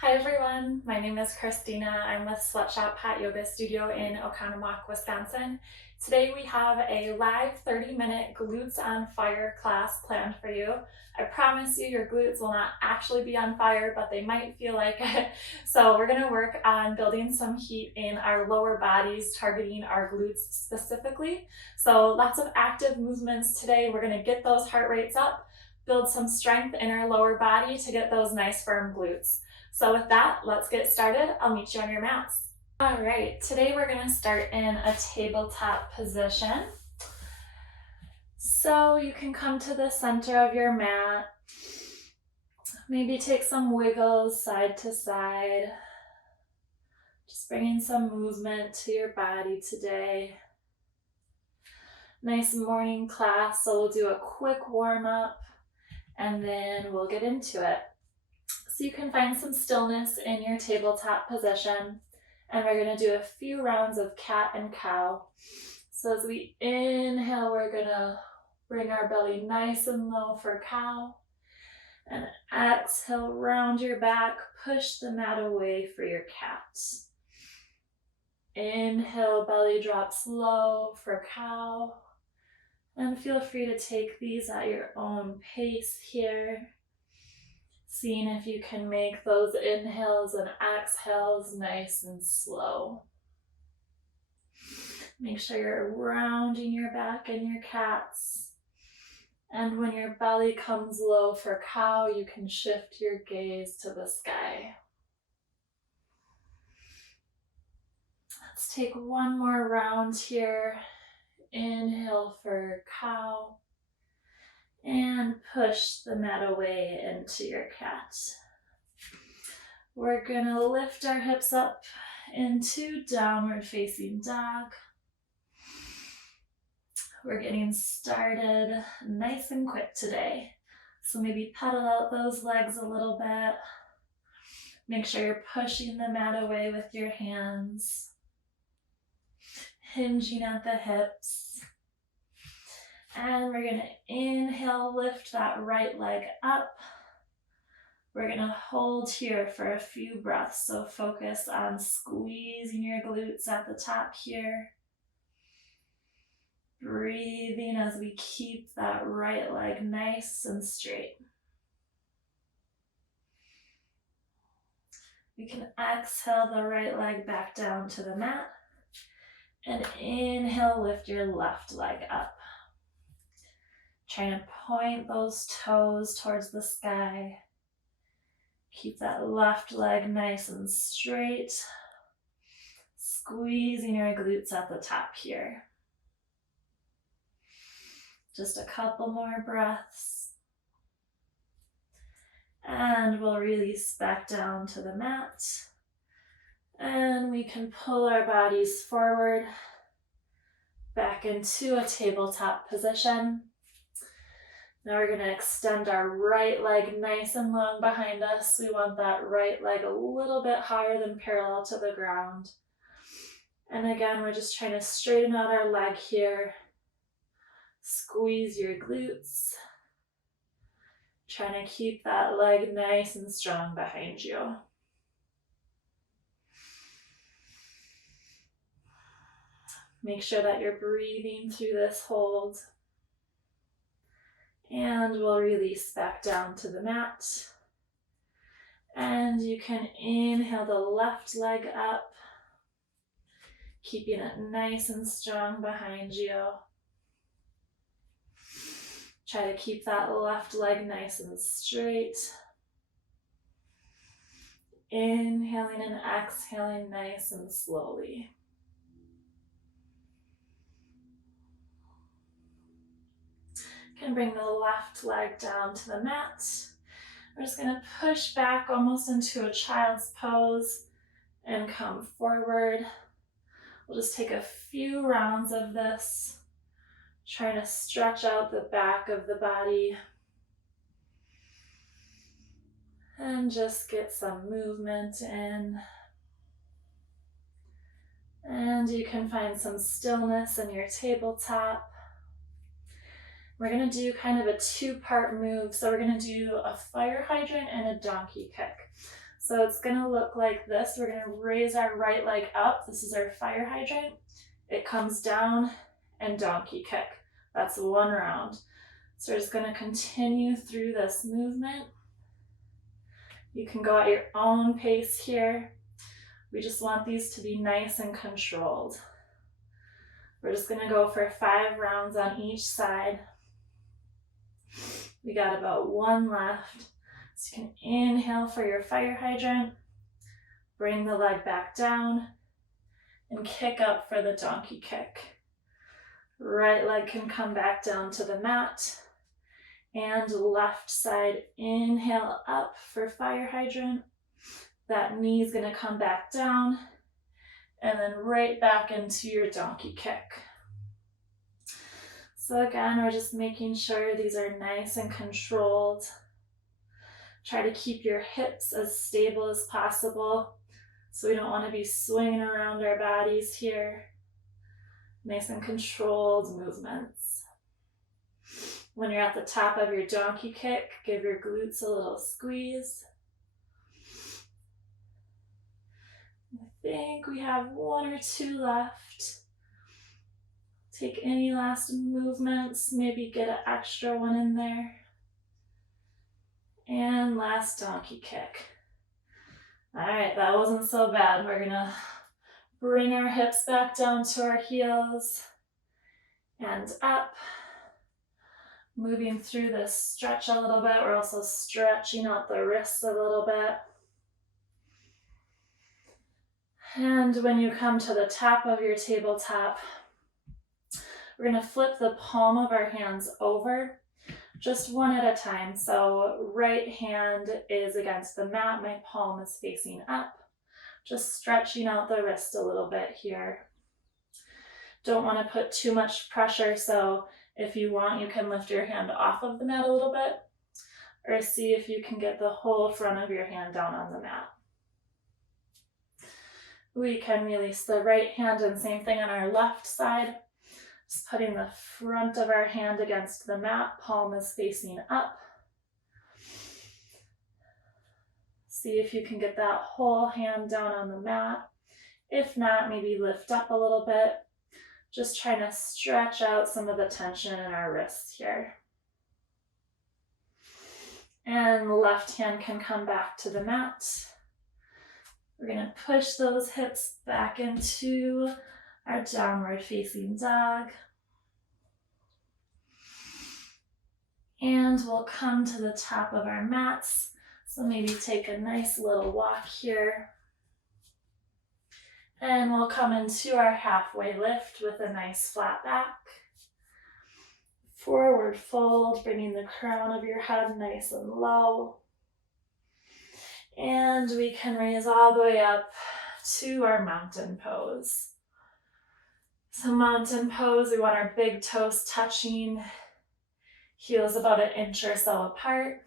Hi everyone, my name is Christina. I'm with Sweatshop Hot Yoga Studio in Oconomowoc, Wisconsin. Today we have a live 30-minute glutes on fire class planned for you. I promise you your glutes will not actually be on fire, but they might feel like it. So we're going to work on building some heat in our lower bodies, targeting our glutes specifically. So lots of active movements today. We're going to get those heart rates up, build some strength in our lower body to get those nice firm glutes. So with that, let's get started. I'll meet you on your mats. All right, today we're gonna start in a tabletop position. So you can come to the center of your mat. Maybe take some wiggles side to side. Just bringing some movement to your body today. Nice morning class, so we'll do a quick warm up and then we'll get into it. So you can find some stillness in your tabletop position, and we're going to do a few rounds of cat and cow. So as we inhale, we're going to bring our belly nice and low for cow, and exhale, round your back, push the mat away for your cat. Inhale, belly drops low for cow, and feel free to take these at your own pace here. Seeing if you can make those inhales and exhales nice and slow. Make sure you're rounding your back in your cats. And when your belly comes low for cow, you can shift your gaze to the sky. Let's take one more round here. Inhale for cow. And push the mat away into your cat. We're gonna lift our hips up into downward facing dog. We're getting started nice and quick today. So maybe pedal out those legs a little bit. Make sure you're pushing the mat away with your hands. Hinging at the hips. And we're going to inhale, lift that right leg up. We're going to hold here for a few breaths. So focus on squeezing your glutes at the top here. Breathing as we keep that right leg nice and straight. You can exhale the right leg back down to the mat. And inhale, lift your left leg up. Trying to point those toes towards the sky. Keep that left leg nice and straight. Squeezing your glutes at the top here. Just a couple more breaths. And we'll release back down to the mat. And we can pull our bodies forward, back into a tabletop position. Now we're going to extend our right leg nice and long behind us. We want that right leg a little bit higher than parallel to the ground. And again, we're just trying to straighten out our leg here. Squeeze your glutes. Trying to keep that leg nice and strong behind you. Make sure that you're breathing through this hold. And we'll release back down to the mat. And you can inhale the left leg up, keeping it nice and strong behind you. Try to keep that left leg nice and straight. Inhaling and exhaling nice and slowly. Can bring the left leg down to the mat. We're just going to push back almost into a child's pose and come forward. We'll just take a few rounds of this, trying to stretch out the back of the body and just get some movement in. And you can find some stillness in your tabletop. We're going to do kind of a two-part move. So we're going to do a fire hydrant and a donkey kick. So it's gonna look like this. We're gonna raise our right leg up. This is our fire hydrant. It comes down and donkey kick. That's one round. So we're just gonna continue through this movement. You can go at your own pace here. We just want these to be nice and controlled. We're just gonna go for 5 rounds on each side. We got about 1 left. So you can inhale for your fire hydrant, bring the leg back down, and kick up for the donkey kick. Right leg can come back down to the mat. And left side, inhale up for fire hydrant. That knee is gonna come back down, and then right back into your donkey kick. So again, we're just making sure these are nice and controlled. Try to keep your hips as stable as possible. So we don't want to be swinging around our bodies here. Nice and controlled movements. When you're at the top of your donkey kick, give your glutes a little squeeze. I think we have 1 or 2 left. Take any last movements, maybe get an extra one in there. And last donkey kick. All right, that wasn't so bad. We're gonna bring our hips back down to our heels and up. Moving through this stretch a little bit. We're also stretching out the wrists a little bit. And when you come to the top of your tabletop, we're gonna flip the palm of our hands over, just one at a time. So right hand is against the mat, my palm is facing up. Just stretching out the wrist a little bit here. Don't want to put too much pressure, so if you want, you can lift your hand off of the mat a little bit, or see if you can get the whole front of your hand down on the mat. We can release the right hand, and same thing on our left side. Just putting the front of our hand against the mat, palm is facing up. See if you can get that whole hand down on the mat. If not, maybe lift up a little bit. Just trying to stretch out some of the tension in our wrists here. And the left hand can come back to the mat. We're going to push those hips back into our downward facing dog. And we'll come to the top of our mats. So maybe take a nice little walk here. And we'll come into our halfway lift with a nice flat back. Forward fold, bringing the crown of your head nice and low. And we can raise all the way up to our mountain pose. So mountain pose, we want our big toes touching, heels about 1 inch or so apart.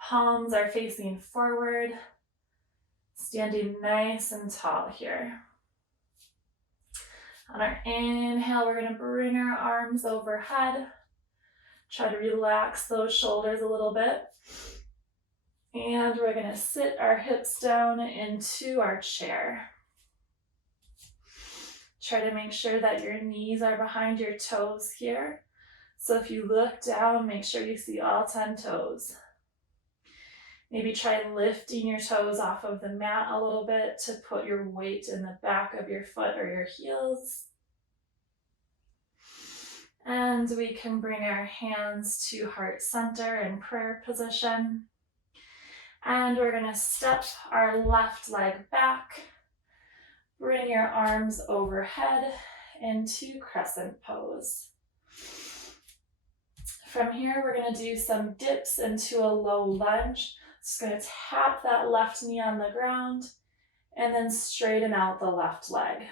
Palms are facing forward, standing nice and tall here. On our inhale, we're going to bring our arms overhead. Try to relax those shoulders a little bit. And we're going to sit our hips down into our chair. Try to make sure that your knees are behind your toes here. So if you look down, make sure you see all 10 toes. Maybe try lifting your toes off of the mat a little bit to put your weight in the back of your foot or your heels. And we can bring our hands to heart center in prayer position. And we're going to step our left leg back. Bring your arms overhead into crescent pose. From here, we're going to do some dips into a low lunge. Just going to tap that left knee on the ground and then straighten out the left leg.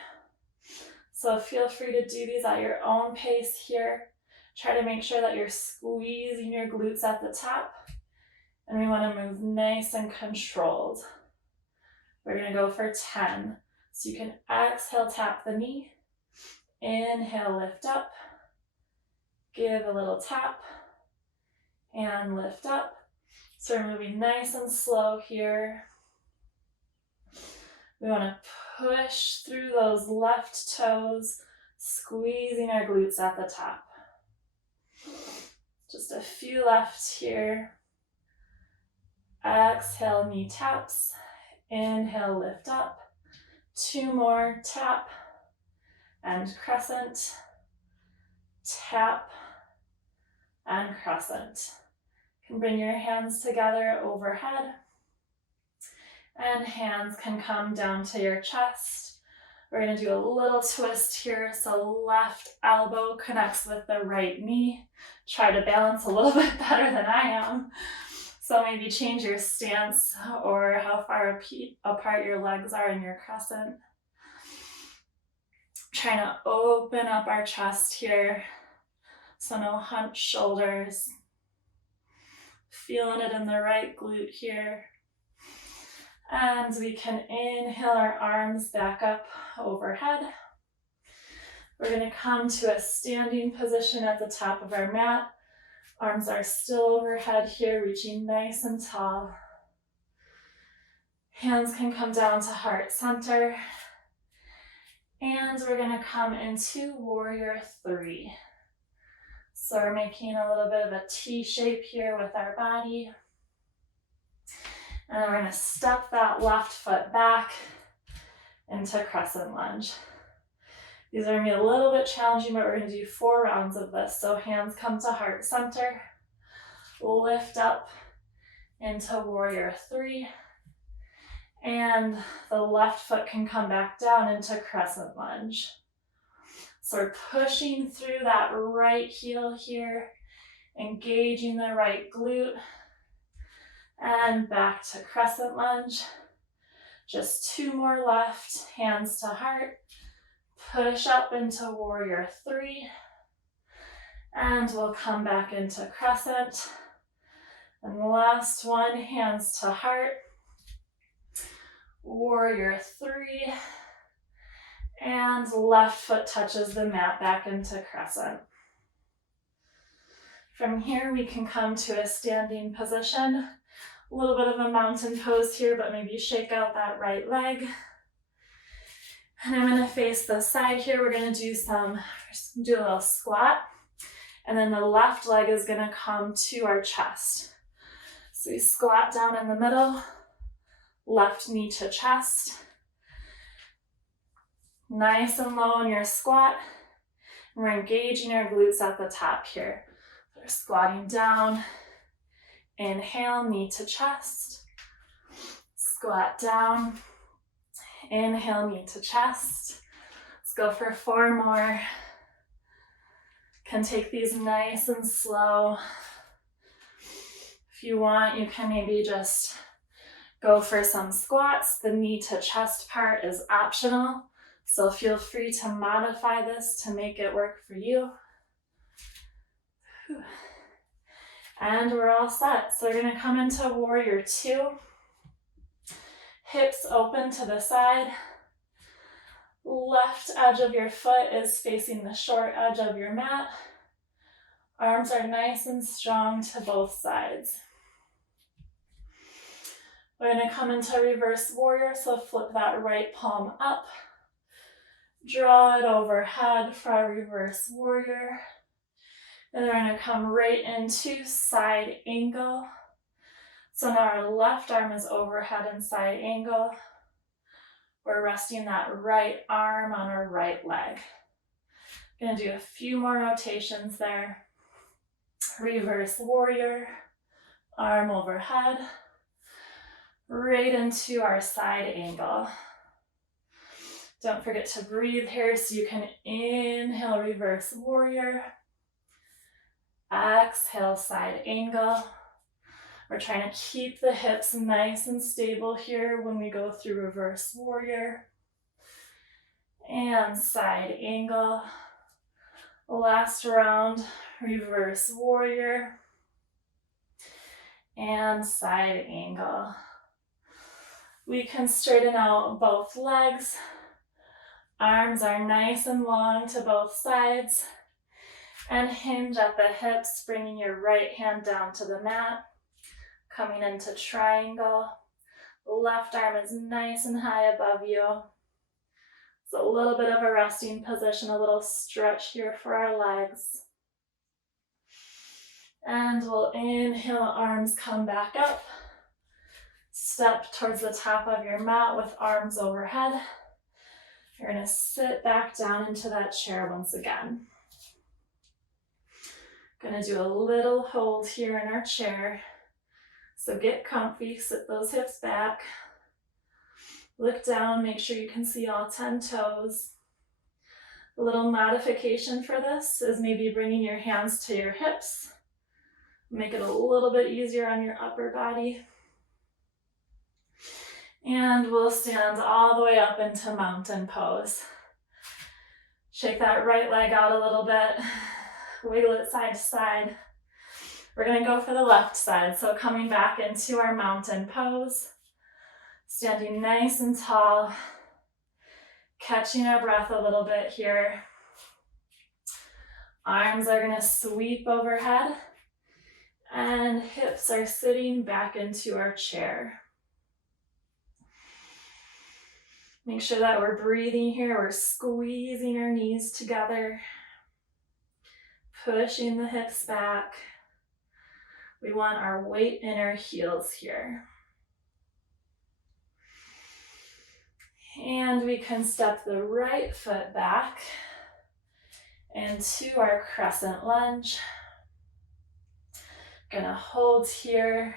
So feel free to do these at your own pace here. Try to make sure that you're squeezing your glutes at the top. And we want to move nice and controlled. We're going to go for 10. So you can exhale, tap the knee. Inhale, lift up. Give a little tap and lift up. So we're moving nice and slow here. We want to push through those left toes, squeezing our glutes at the top. Just a few left here. Exhale, knee taps. Inhale, lift up. 2 more, tap and crescent, tap and crescent. You can bring your hands together overhead, and hands can come down to your chest. We're going to do a little twist here, so left elbow connects with the right knee. Try to balance a little bit better than I am. So maybe change your stance or how far apart your legs are in your crescent. Trying to open up our chest here, so no hunched shoulders. Feeling it in the right glute here. And we can inhale our arms back up overhead. We're going to come to a standing position at the top of our mat. Arms are still overhead here, reaching nice and tall. Hands can come down to heart center. And we're going to come into warrior 3. So we're making a little bit of a T shape here with our body. And then we're going to step that left foot back into crescent lunge. These are going to be a little bit challenging, but we're going to do 4 rounds of this. So hands come to heart center, lift up into warrior 3, and the left foot can come back down into crescent lunge. So we're pushing through that right heel here, engaging the right glute, and back to crescent lunge. Just 2 more left, hands to heart. Push up into warrior 3, and we'll come back into crescent. And the last one, hands to heart, warrior 3, and left foot touches the mat back into crescent. From here, we can come to a standing position. A little bit of a mountain pose here, but maybe shake out that right leg. And I'm going to face the side here. We're going to do a little squat. And then the left leg is going to come to our chest. So we squat down in the middle, left knee to chest. Nice and low in your squat. And we're engaging our glutes at the top here. So we're squatting down. Inhale, knee to chest. Squat down. Inhale, knee to chest. Let's go for 4 more. Can take these nice and slow. If you want, you can maybe just go for some squats. The knee to chest part is optional, so feel free to modify this to make it work for you. And we're all set. So we're going to come into warrior 2. Hips open to the side. Left edge of your foot is facing the short edge of your mat. Arms are nice and strong to both sides. We're going to come into reverse warrior, so flip that right palm up. Draw it overhead for our reverse warrior. And we're going to come right into side angle. So now our left arm is overhead in side angle. We're resting that right arm on our right leg. Going to do a few more rotations there. Reverse warrior, arm overhead, right into our side angle. Don't forget to breathe here, so you can inhale reverse warrior, exhale side angle. We're trying to keep the hips nice and stable here when we go through reverse warrior and side angle. Last round, reverse warrior and side angle. We can straighten out both legs. Arms are nice and long to both sides. And hinge at the hips, bringing your right hand down to the mat. Coming into triangle. The left arm is nice and high above you. It's a little bit of a resting position, a little stretch here for our legs. And we'll inhale, arms come back up. Step towards the top of your mat with arms overhead. You're going to sit back down into that chair once again. Going to do a little hold here in our chair. So get comfy, sit those hips back. Look down, make sure you can see all 10 toes. A little modification for this is maybe bringing your hands to your hips. Make it a little bit easier on your upper body. And we'll stand all the way up into mountain pose. Shake that right leg out a little bit. Wiggle it side to side. We're going to go for the left side. So coming back into our mountain pose. Standing nice and tall. Catching our breath a little bit here. Arms are going to sweep overhead. And hips are sitting back into our chair. Make sure that we're breathing here. We're squeezing our knees together. Pushing the hips back. We want our weight in our heels here. And we can step the right foot back into our crescent lunge. Gonna hold here.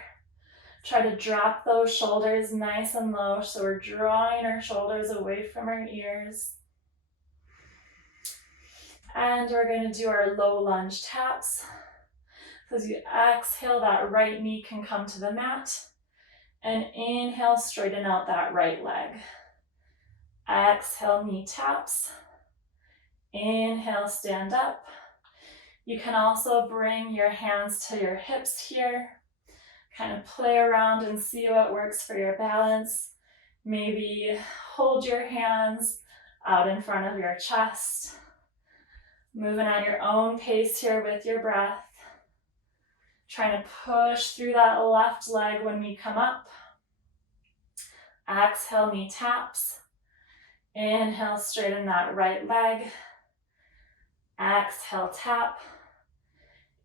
Try to drop those shoulders nice and low, so we're drawing our shoulders away from our ears. And we're going to do our low lunge taps. So as you exhale, that right knee can come to the mat. And inhale, straighten out that right leg. Exhale, knee taps. Inhale, stand up. You can also bring your hands to your hips here. Kind of play around and see what works for your balance. Maybe hold your hands out in front of your chest. Moving at your own pace here with your breath. Trying to push through that left leg when we come up. Exhale, knee taps. Inhale, straighten that right leg. Exhale, tap.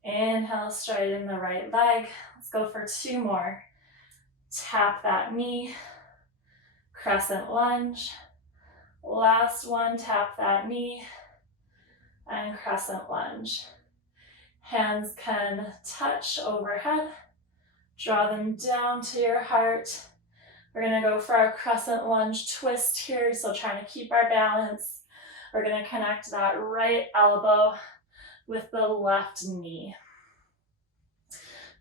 Inhale, straighten the right leg. Let's go for 2 more. Tap that knee. Crescent lunge. Last one, tap that knee. And crescent lunge. Hands can touch overhead. Draw them down to your heart. We're going to go for our crescent lunge twist here, so trying to keep our balance. We're going to connect that right elbow with the left knee.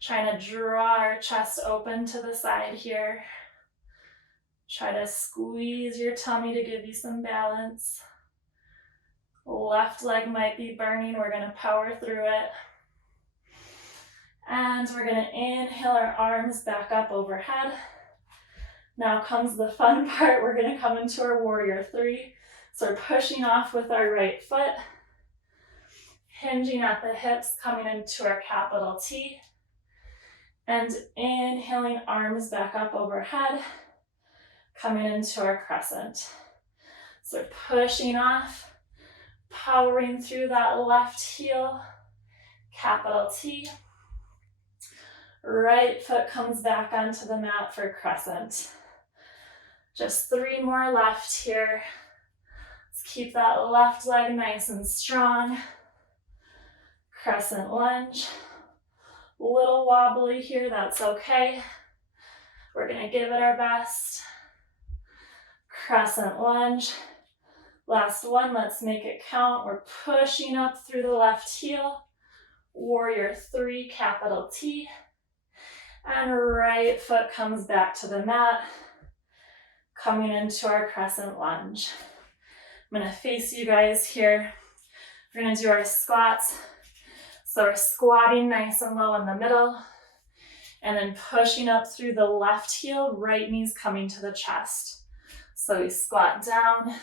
Trying to draw our chest open to the side here. Try to squeeze your tummy to give you some balance. Left leg might be burning. We're going to power through it. And we're going to inhale our arms back up overhead. Now comes the fun part. We're going to come into our warrior 3. So we're pushing off with our right foot. Hinging at the hips, coming into our capital T. And inhaling, arms back up overhead. Coming into our crescent. So pushing off. Powering through that left heel, capital T. Right foot comes back onto the mat for crescent. Just 3 more left here. Let's keep that left leg nice and strong. Crescent lunge. A little wobbly here, that's okay. We're gonna give it our best. Crescent lunge. Last one, let's make it count. We're pushing up through the left heel. Warrior 3, capital T. And right foot comes back to the mat. Coming into our crescent lunge. I'm gonna face you guys here. We're gonna do our squats. So we're squatting nice and low in the middle. And then pushing up through the left heel, right knee's coming to the chest. So we squat down.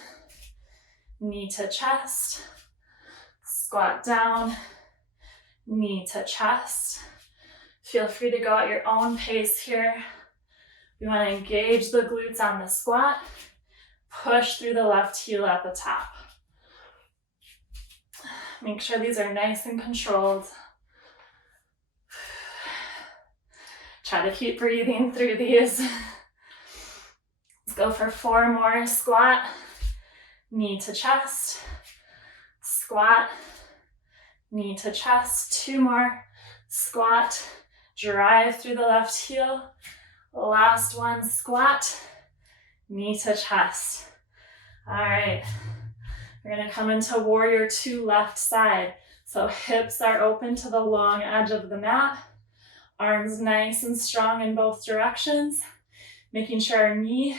Knee to chest, squat down, knee to chest. Feel free to go at your own pace here. We want to engage the glutes on the squat. Push through the left heel at the top. Make sure these are nice and controlled. Try to keep breathing through these. Let's go for 4 more. Squat, knee to chest. Squat, knee to chest. 2 more. Squat, drive through the left heel. Last one, squat, knee to chest. All right, we're gonna come into warrior 2 left side. So hips are open to the long edge of the mat. Arms nice and strong in both directions. Making sure our knee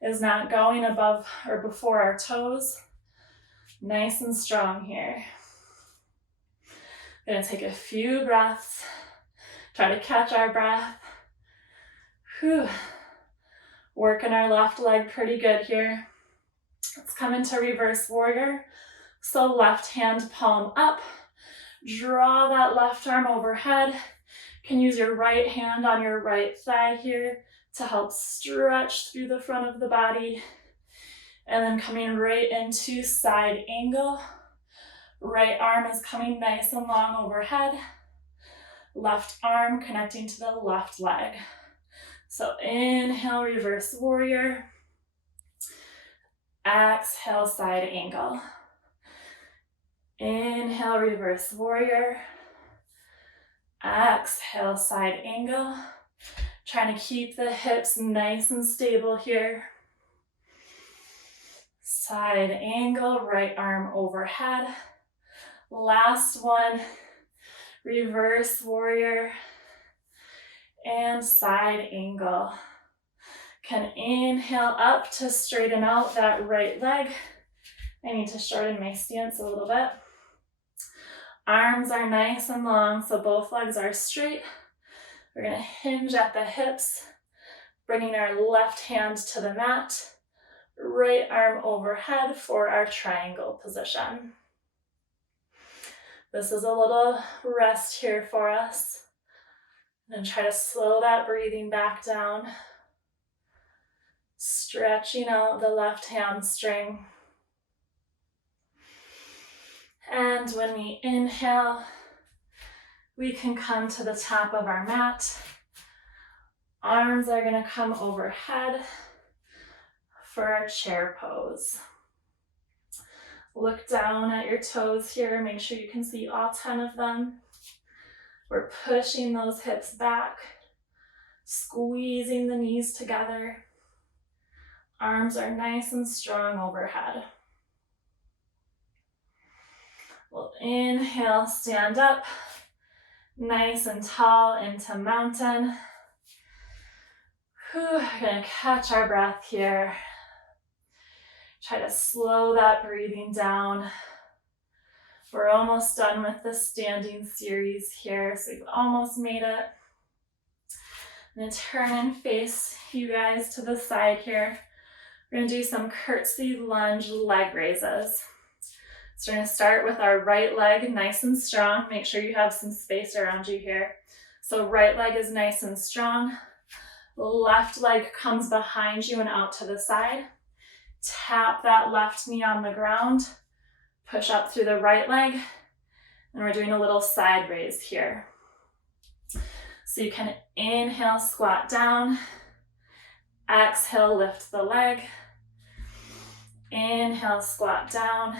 is not going above or before our toes. Nice and strong here. Gonna take a few breaths. Try to catch our breath. Whew. Working our left leg pretty good here. Let's come into reverse warrior. So left hand palm up. Draw that left arm overhead. You can use your right hand on your right thigh here to help stretch through the front of the body. And then coming right into side angle. Right arm is coming nice and long overhead. Left arm connecting to the left leg. So inhale, reverse warrior. Exhale, side angle. Inhale, reverse warrior. Exhale, side angle. Trying to keep the hips nice and stable here. Side angle, right arm overhead. Last one, reverse warrior and side angle. Can inhale up to straighten out that right leg. I need to shorten my stance a little bit. Arms are nice and long, so both legs are straight. We're gonna hinge at the hips, bringing our left hand to the mat, right arm overhead for our triangle position. This is a little rest here for us. And try to slow that breathing back down. Stretching out the left hamstring. And when we inhale, we can come to the top of our mat. Arms are going to come overhead for our chair pose. Look down at your toes here. Make sure you can see all 10 of them. We're pushing those hips back, squeezing the knees together. Arms are nice and strong overhead. We'll inhale, stand up, nice and tall into mountain. We're gonna catch our breath here. Try to slow that breathing down. We're almost done with the standing series here, so we've almost made it. I'm gonna turn and face you guys to the side here. We're gonna do some curtsy lunge leg raises. So we're gonna start with our right leg nice and strong. Make sure you have some space around you here. So right leg is nice and strong. Left leg comes behind you and out to the side. Tap that left knee on the ground. Push up through the right leg, and we're doing a little side raise here. So you can inhale, squat down, exhale, lift the leg, inhale, squat down,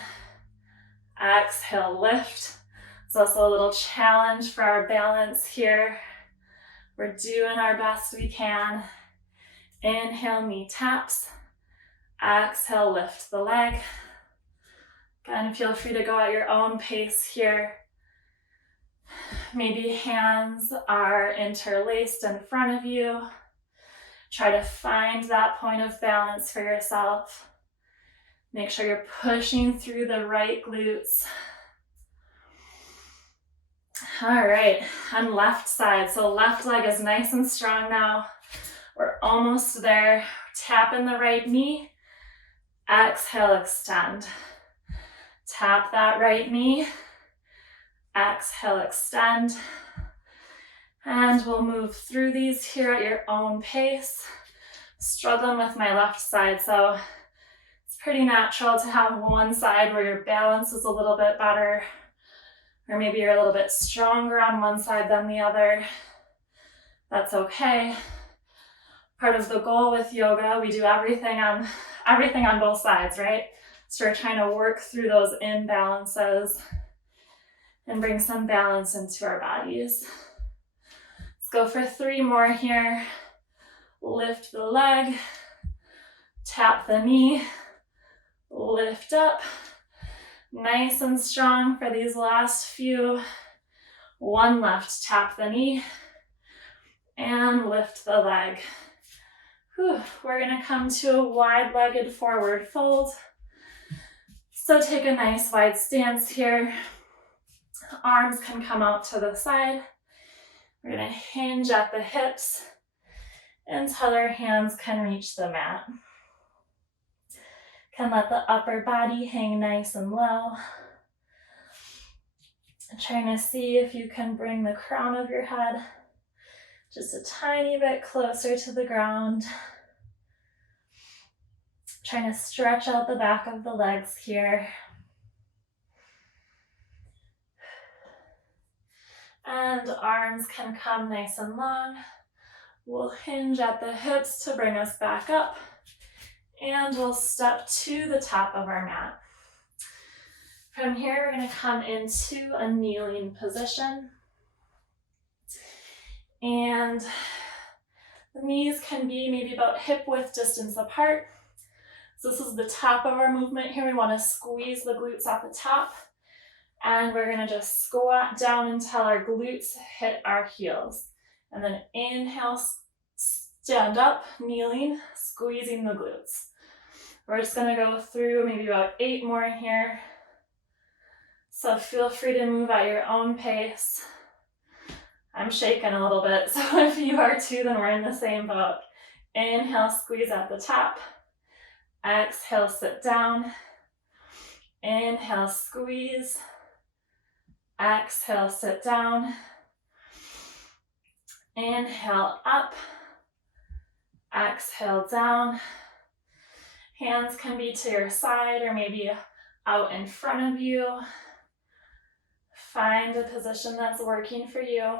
exhale, lift. It's also a little challenge for our balance here. We're doing our best we can. Inhale, knee taps, exhale, lift the leg. Again, feel free to go at your own pace here. Maybe hands are interlaced in front of you. Try to find that point of balance for yourself. Make sure you're pushing through the right glutes. All right, on left side. So left leg is nice and strong now. We're almost there. Tap in the right knee. Exhale, extend. Tap that right knee. Exhale, extend. And we'll move through these here at your own pace. Struggling with my left side, so it's pretty natural to have one side where your balance is a little bit better, or maybe you're a little bit stronger on one side than the other. That's okay. Part of the goal with yoga, we do everything on both sides, right? So we're trying to work through those imbalances and bring some balance into our bodies. Let's go for 3 more here. Lift the leg, tap the knee, lift up. Nice and strong for these last few. 1 left, tap the knee and lift the leg. Whew. We're gonna come to a wide-legged forward fold. So take a nice wide stance here. Arms can come out to the side. We're gonna hinge at the hips until our hands can reach the mat. Can let the upper body hang nice and low. Trying to see if you can bring the crown of your head just a tiny bit closer to the ground. Trying to stretch out the back of the legs here. And arms can come nice and long. We'll hinge at the hips to bring us back up. And we'll step to the top of our mat. From here, we're going to come into a kneeling position. And the knees can be maybe about hip width distance apart. So this is the top of our movement here. We want to squeeze the glutes at the top. And we're going to just squat down until our glutes hit our heels. And then inhale, stand up, kneeling, squeezing the glutes. We're just going to go through maybe about 8 more here. So feel free to move at your own pace. I'm shaking a little bit, so if you are too, then we're in the same boat. Inhale, squeeze at the top. Exhale, sit down. Inhale, squeeze. Exhale, sit down. Inhale, up. Exhale, down. Hands can be to your side or maybe out in front of you. Find a position that's working for you.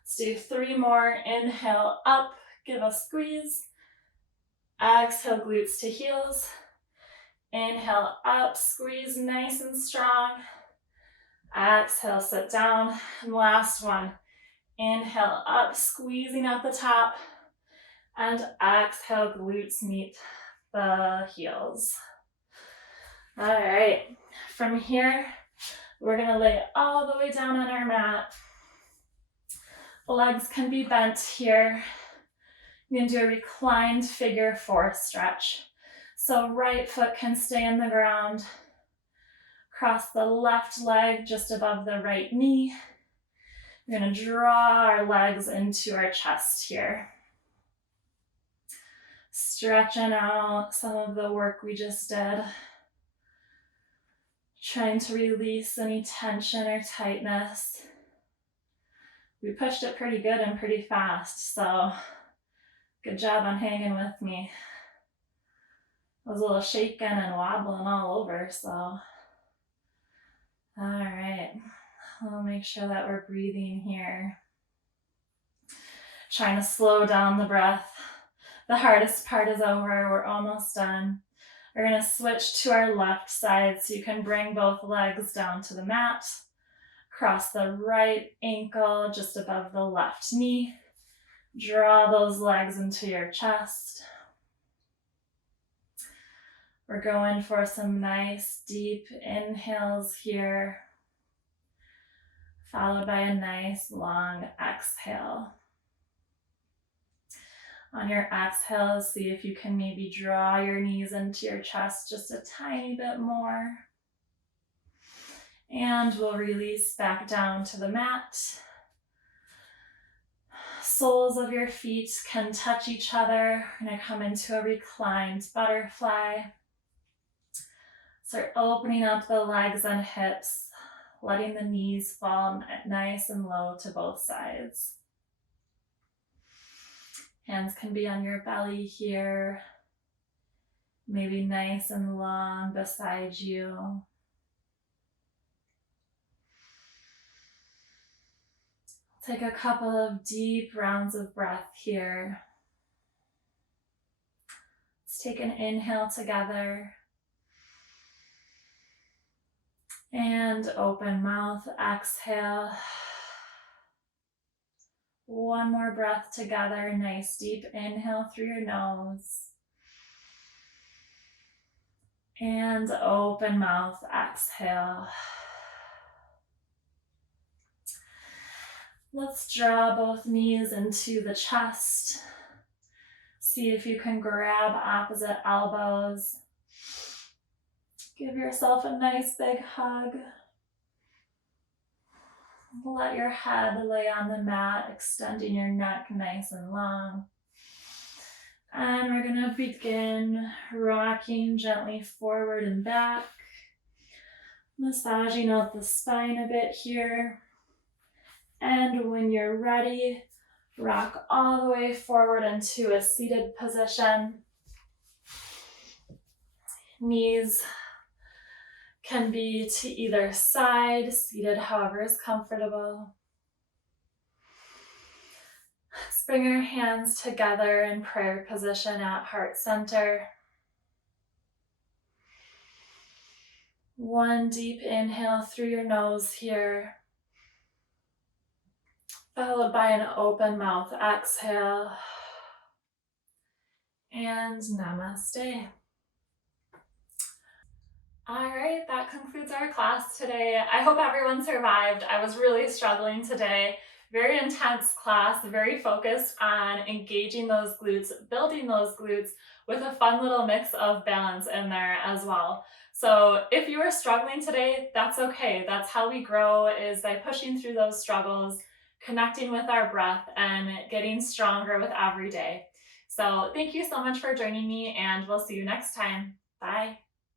Let's do 3 more. Inhale, up, give a squeeze. Exhale, glutes to heels. Inhale, up, squeeze nice and strong. Exhale, sit down. And last one. Inhale, up, squeezing at the top. And exhale, glutes meet the heels. All right, from here, we're gonna lay all the way down on our mat. Legs can be bent here. You're gonna do a reclined figure 4 stretch. So right foot can stay in the ground. Cross the left leg just above the right knee. We're gonna draw our legs into our chest here. Stretching out some of the work we just did. Trying to release any tension or tightness. We pushed it pretty good and pretty fast, so good job on hanging with me. I was a little shaking and wobbling all over, so. All right, I'll make sure that we're breathing here. Trying to slow down the breath. The hardest part is over, we're almost done. We're gonna switch to our left side so you can bring both legs down to the mat. Cross the right ankle just above the left knee. Draw those legs into your chest. We're going for some nice deep inhales here, followed by a nice long exhale. On your exhale, see if you can maybe draw your knees into your chest just a tiny bit more. And we'll release back down to the mat. Soles of your feet can touch each other. We're going to come into a reclined butterfly. Start opening up the legs and hips. letting the knees fall nice and low to both sides. Hands can be on your belly here, maybe nice and long beside you. Take a couple of deep rounds of breath here. Let's take an inhale together. And open mouth, exhale. One more breath together. Nice deep inhale through your nose. And open mouth, exhale. Let's draw both knees into the chest. See if you can grab opposite elbows. Give yourself a nice big hug. Let your head lay on the mat, extending your neck nice and long. And we're going to begin rocking gently forward and back, massaging out the spine a bit here. And when you're ready, rock all the way forward into a seated position. Knees can be to either side, seated however is comfortable. Let's bring our hands together in prayer position at heart center. One deep inhale through your nose here, followed by an open mouth exhale. And namaste. All right, that concludes our class today. I hope everyone survived. I was really struggling today. Very intense class, very focused on engaging those glutes, building those glutes with a fun little mix of balance in there as well. So if you are struggling today, that's okay. That's how we grow, is by pushing through those struggles, connecting with our breath, and getting stronger with every day. So thank you so much for joining me, and we'll see you next time. Bye.